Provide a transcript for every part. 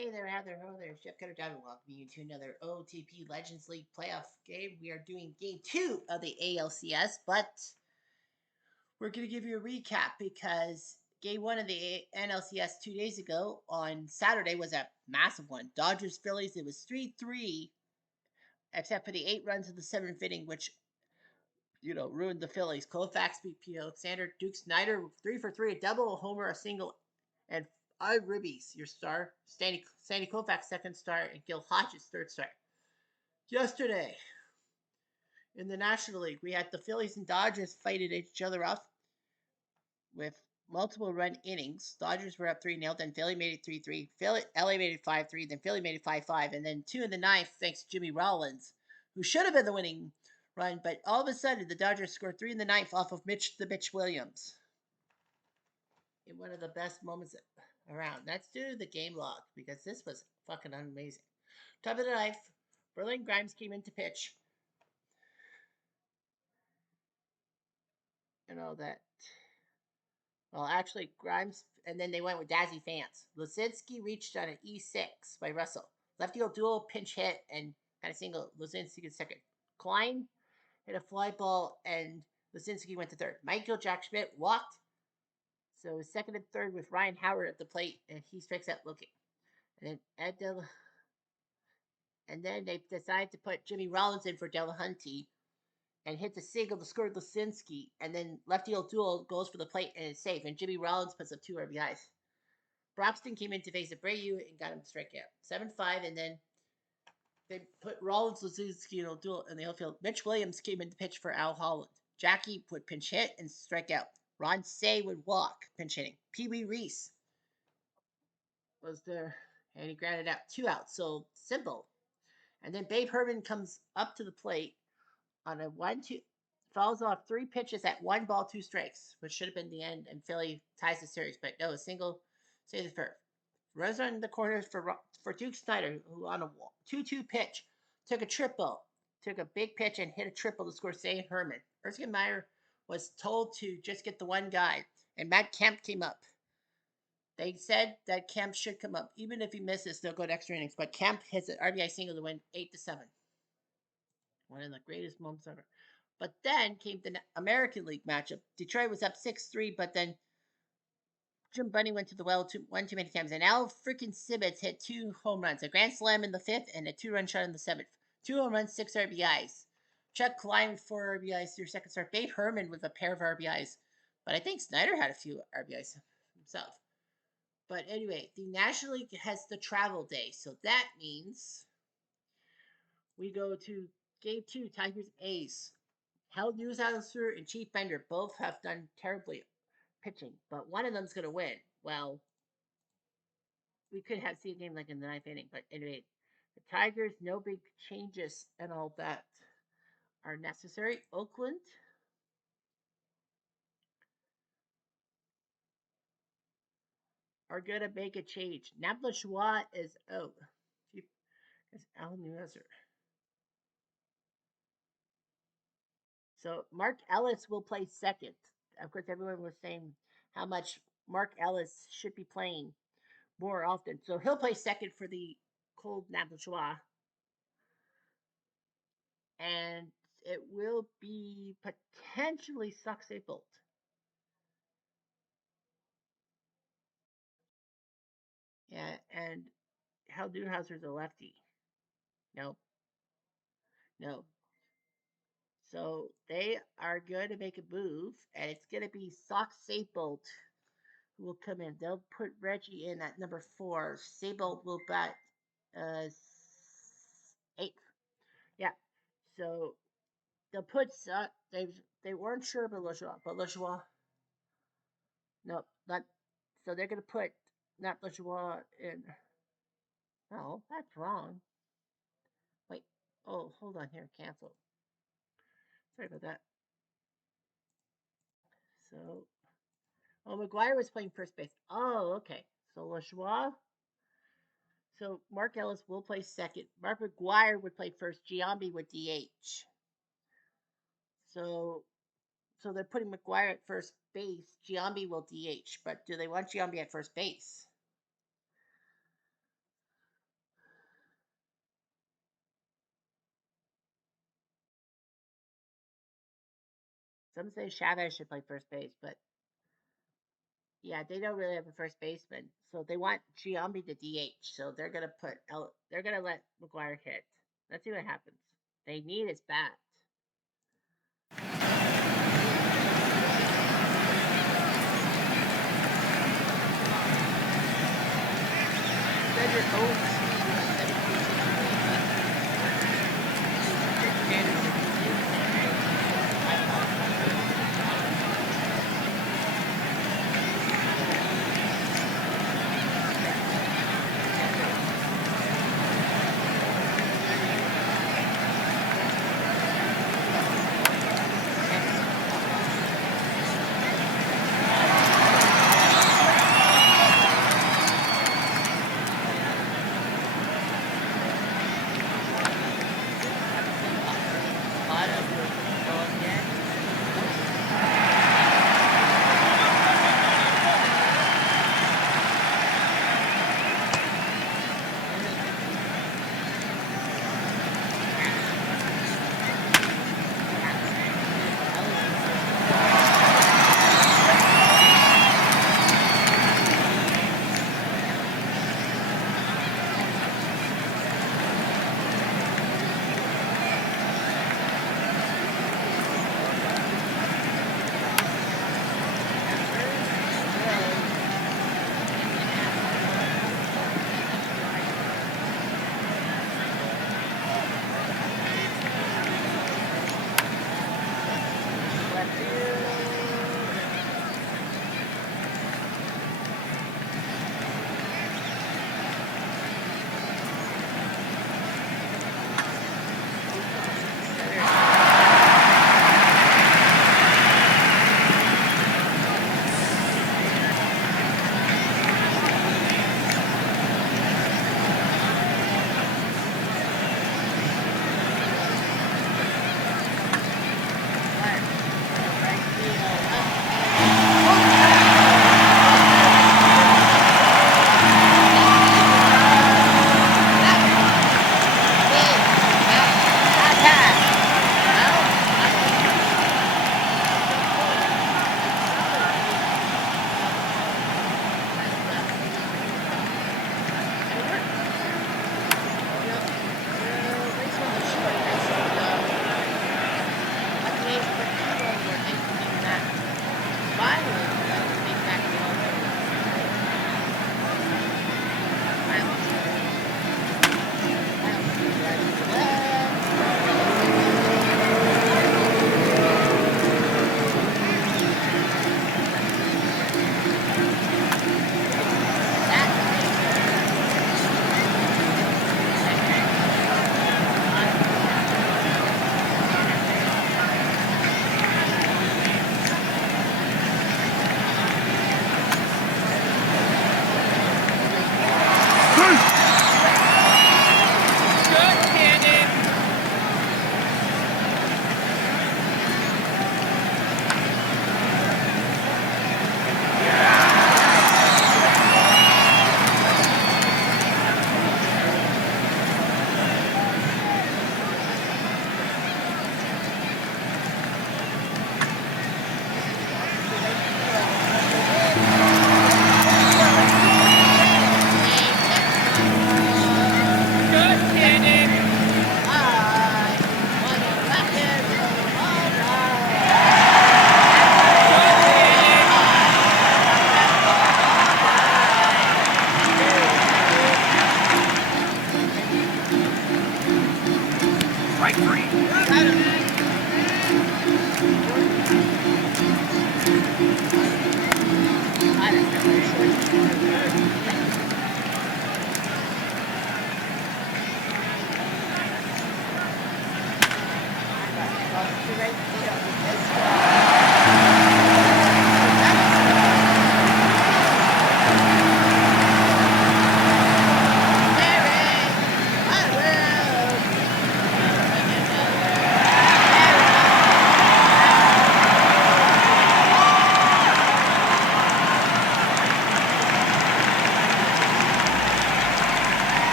Hey there, Heather. Hello there. Chef Cutter Diamond welcoming you to another OOTP Legends League playoff game. We are doing game 2 of the ALCS, but we're going to give you a recap because game 1 of the NLCS 2 days ago on Saturday was a massive one. Dodgers Phillies, it was 3-3, except for the 8 runs of the 7th inning, which ruined the Phillies. Koufax beat P. Alexander. Duke Snyder, 3 for 3, a double, a homer, a single, and five ribbies. Your star, Sandy Koufax, second star, and Gil Hodges, third star. Yesterday, in the National League, we had the Phillies and Dodgers fighting each other off with multiple run innings. Dodgers were up 3-0, then Philly made it 3-3. LA made it 5-3, then Philly made it 5-5, and then 2 in the ninth, thanks to Jimmy Rollins, who should have been the winning run, but all of a sudden the Dodgers scored 3 in the ninth off of Mitch Williams in one of the best moments around. Let's do the game log because this was fucking amazing. Top of the ninth, Berlin Grimes came in to pitch. And all that. Well, actually, Grimes, and then they went with Dazzy Fance. Luzinski reached on an E6 by Russell. Lefty dual pinch hit and kind of single. Luzinski in second. Klein hit a fly ball and Luzinski went to third. Michael Jack Schmidt walked. So second and third with Ryan Howard at the plate, and he strikes out looking. And then they decided to put Jimmy Rollins in for Delahunty and hit the single to score Luzinski, and then lefty O'Doul goes for the plate and it's safe, and Jimmy Rollins puts up 2 RBIs. Broxton came in to face Abreu and got him to strike out. 7-5, and then they put Rollins, Luzinski, and O'Doul in the outfield. Mitch Williams came in to pitch for Al Holland. Jackie would pinch hit and strike out. Ron Say would walk, pinch hitting. Pee Wee Reese was there, and he grounded out 2 outs, so simple. And then Babe Herman comes up to the plate on a 1-2, fouls off 3 pitches at 1 ball, 2 strikes, which should have been the end, and Philly ties the series. But no, a single saves the first. Runs on the corners for Duke Snyder, who on a 2-2 pitch took a triple, took a big pitch and hit a triple to score St. Herman. Erskine Meyer was told to just get the one guy, and Matt Kemp came up. They said that Kemp should come up. Even if he misses, they'll go to extra innings. But Kemp hits an RBI single to win 8-7. One of the greatest moments ever. But then came the American League matchup. Detroit was up 6-3, but then Jim Bunny went to the well one too many times. And Al freaking Sibbets hit 2 home runs, a grand slam in the 5th and a 2-run shot in the 7th. 2 home runs, 6 RBIs. Chuck Klein with 4 RBIs, your second start. Babe Herman with a pair of RBIs. But I think Snyder had a few RBIs himself. But anyway, the National League has the travel day. So that means we go to game 2, Tigers A's. Hal Newshouser and Chief Bender both have done terribly pitching, but one of them's going to win. Well, we could have seen a game like in the 9th inning, but anyway, the Tigers, no big changes and all that are necessary. Oakland are going to make a change. Nablachois is out. It's Al Newshouser. So Mark Ellis will play second. Of course, everyone was saying how much Mark Ellis should be playing more often. So he'll play second for the Cold Nablachois. And it will be potentially Sox-Bolt. Yeah, and Hal Dunhauser's a lefty. No, no. So they are going to make a move, and it's going to be Sox-Bolt who will come in. They'll put Reggie in at number 4. Sable will bat uh, 8th. Yeah. So they'll put they weren't sure about LeJoie. No, not. So they're going to put not LeJoie in. Oh, that's wrong. Wait. Oh, hold on here. Cancel. Sorry about that. So, McGuire was playing first base. Oh, okay. So LeJoie. So Mark Ellis will play second. Mark McGuire would play first. Giambi would DH. So they're putting McGuire at first base. Giambi will DH. But do they want Giambi at first base? Some say Chavez should play first base, but yeah, they don't really have a first baseman, so they want Giambi to DH. So they're gonna let McGuire hit. Let's see what happens. They need his bat. Cedric Oates.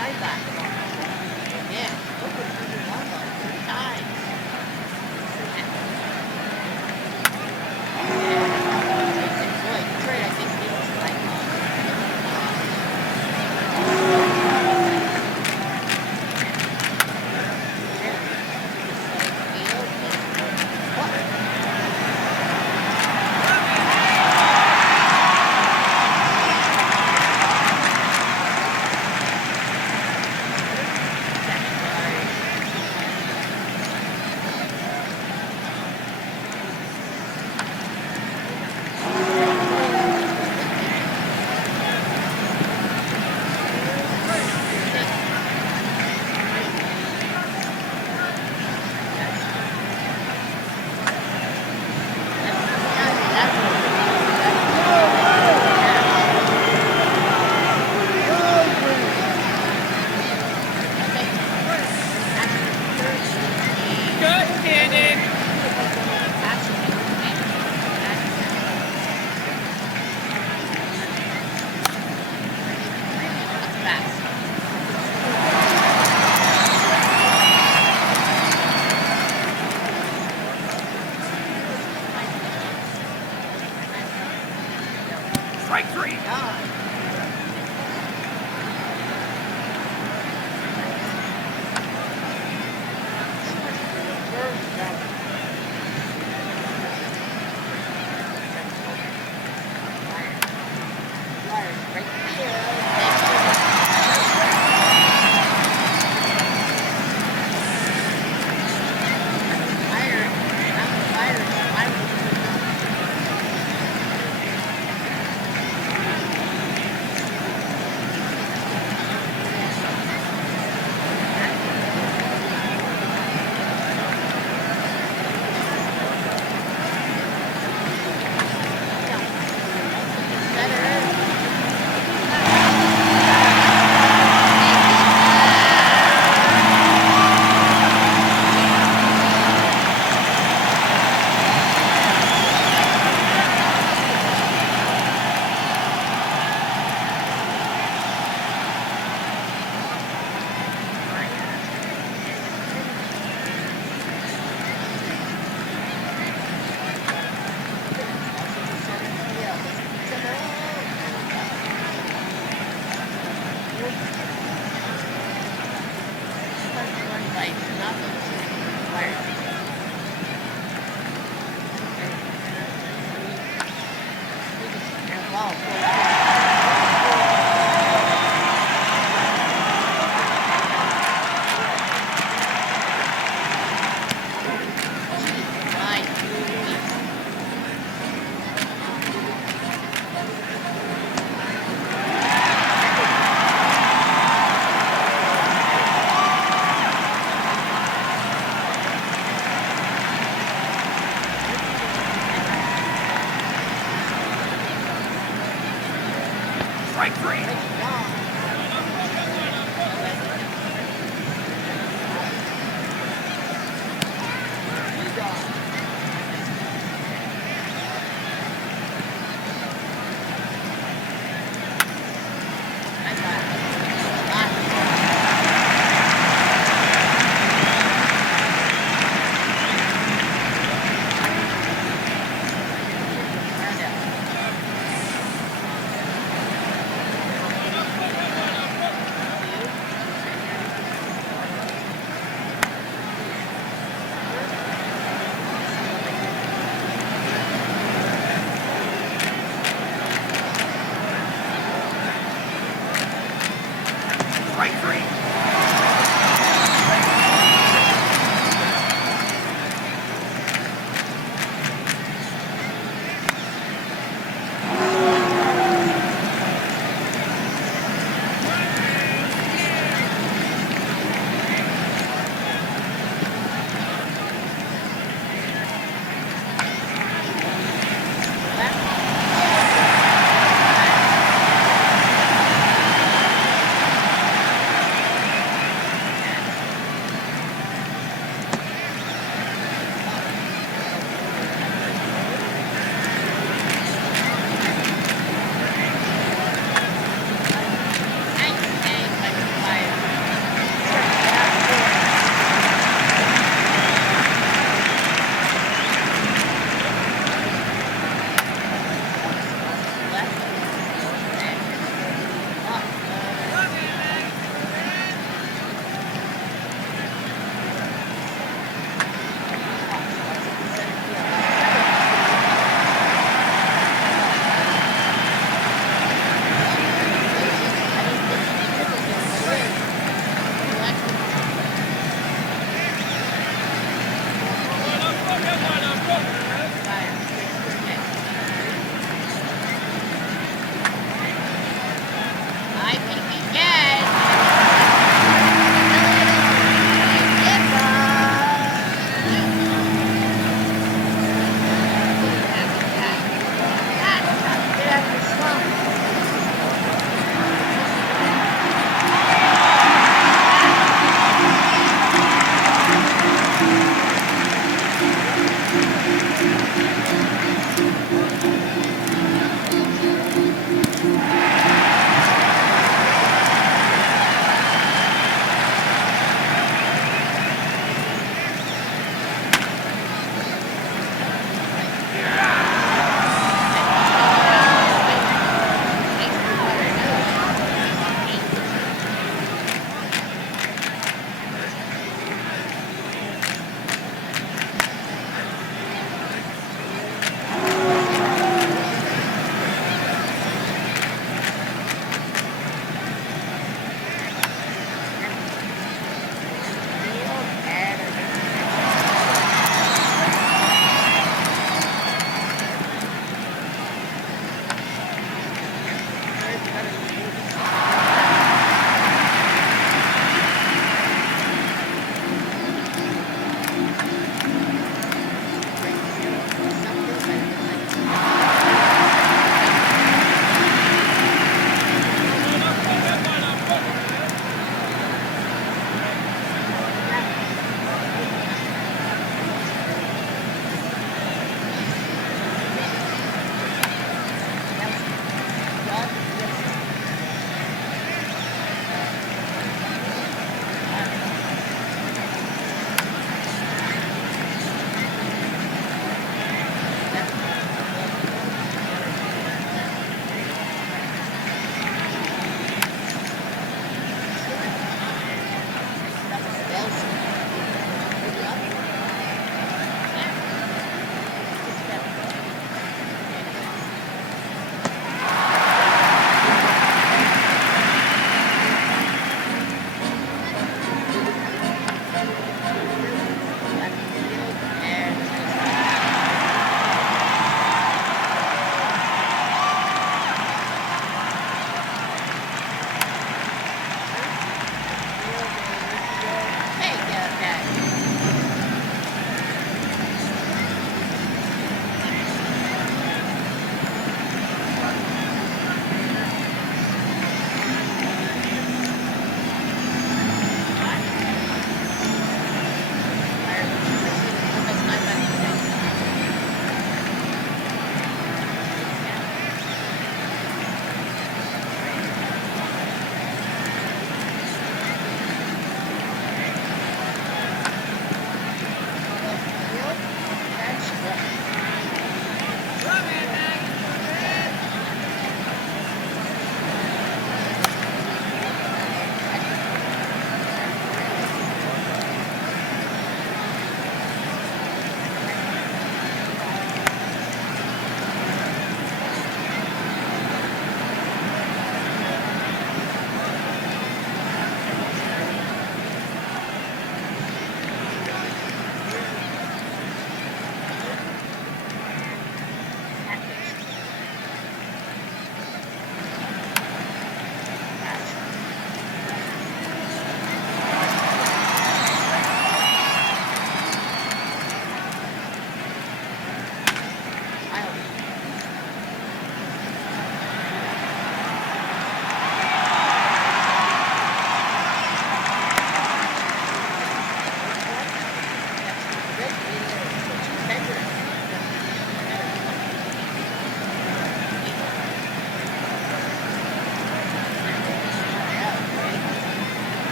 side back. Yeah, open for your elbow 3 times. Boy, Detroit, I think, needs some light bulbs. Strike 3. Strike 3. Strike 3.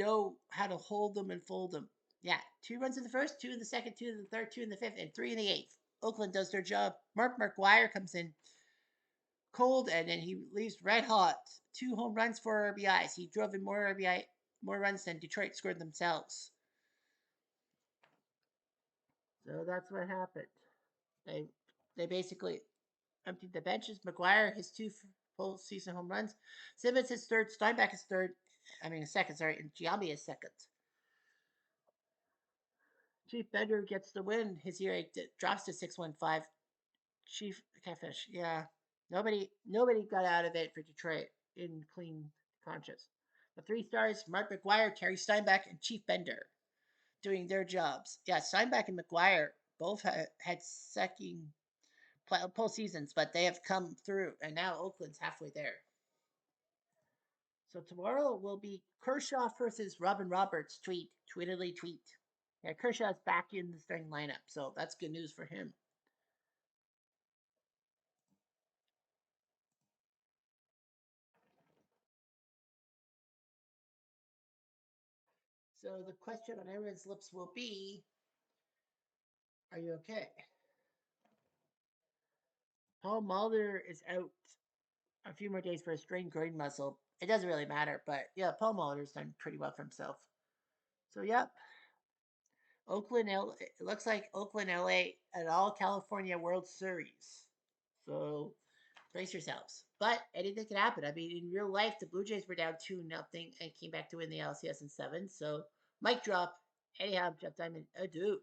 know how to hold them and fold them. Yeah, 2 runs in the first, 2 in the second, 2 in the third, 2 in the fifth, and 3 in the eighth. Oakland does their job. Mark McGwire comes in cold, and then he leaves red hot. 2 home runs, 4 RBIs. He drove in more runs than Detroit scored themselves. So that's what happened. They they basically emptied the benches. McGuire his 2 full season home runs. Simmons his third. Steinbeck his third. His second. Sorry, and Giambi his second. Chief Bender gets the win. His ERA drops to 6.15. Chief Catfish. Yeah, nobody got out of it for Detroit in clean conscience. The 3 stars: Mark McGuire, Terry Steinbeck, and Chief Bender doing their jobs. Yeah, Steinbeck and McGuire both had second postseasons, but they have come through, and now Oakland's halfway there. So tomorrow will be Kershaw versus Robin Roberts. Tweetily tweet. Yeah, Kershaw's back in the starting lineup, so that's good news for him. So the question on everyone's lips will be, are you okay? Paul Mulder is out a few more days for a strained groin muscle. It doesn't really matter, but yeah, Paul Mulder's done pretty well for himself. So yep, it looks like Oakland, LA, an all California World Series. So brace yourselves. But anything can happen. In real life, the Blue Jays were down 2-0 and came back to win the ALCS in 7. So mic drop. Anyhow, Jeff Diamond, adieu.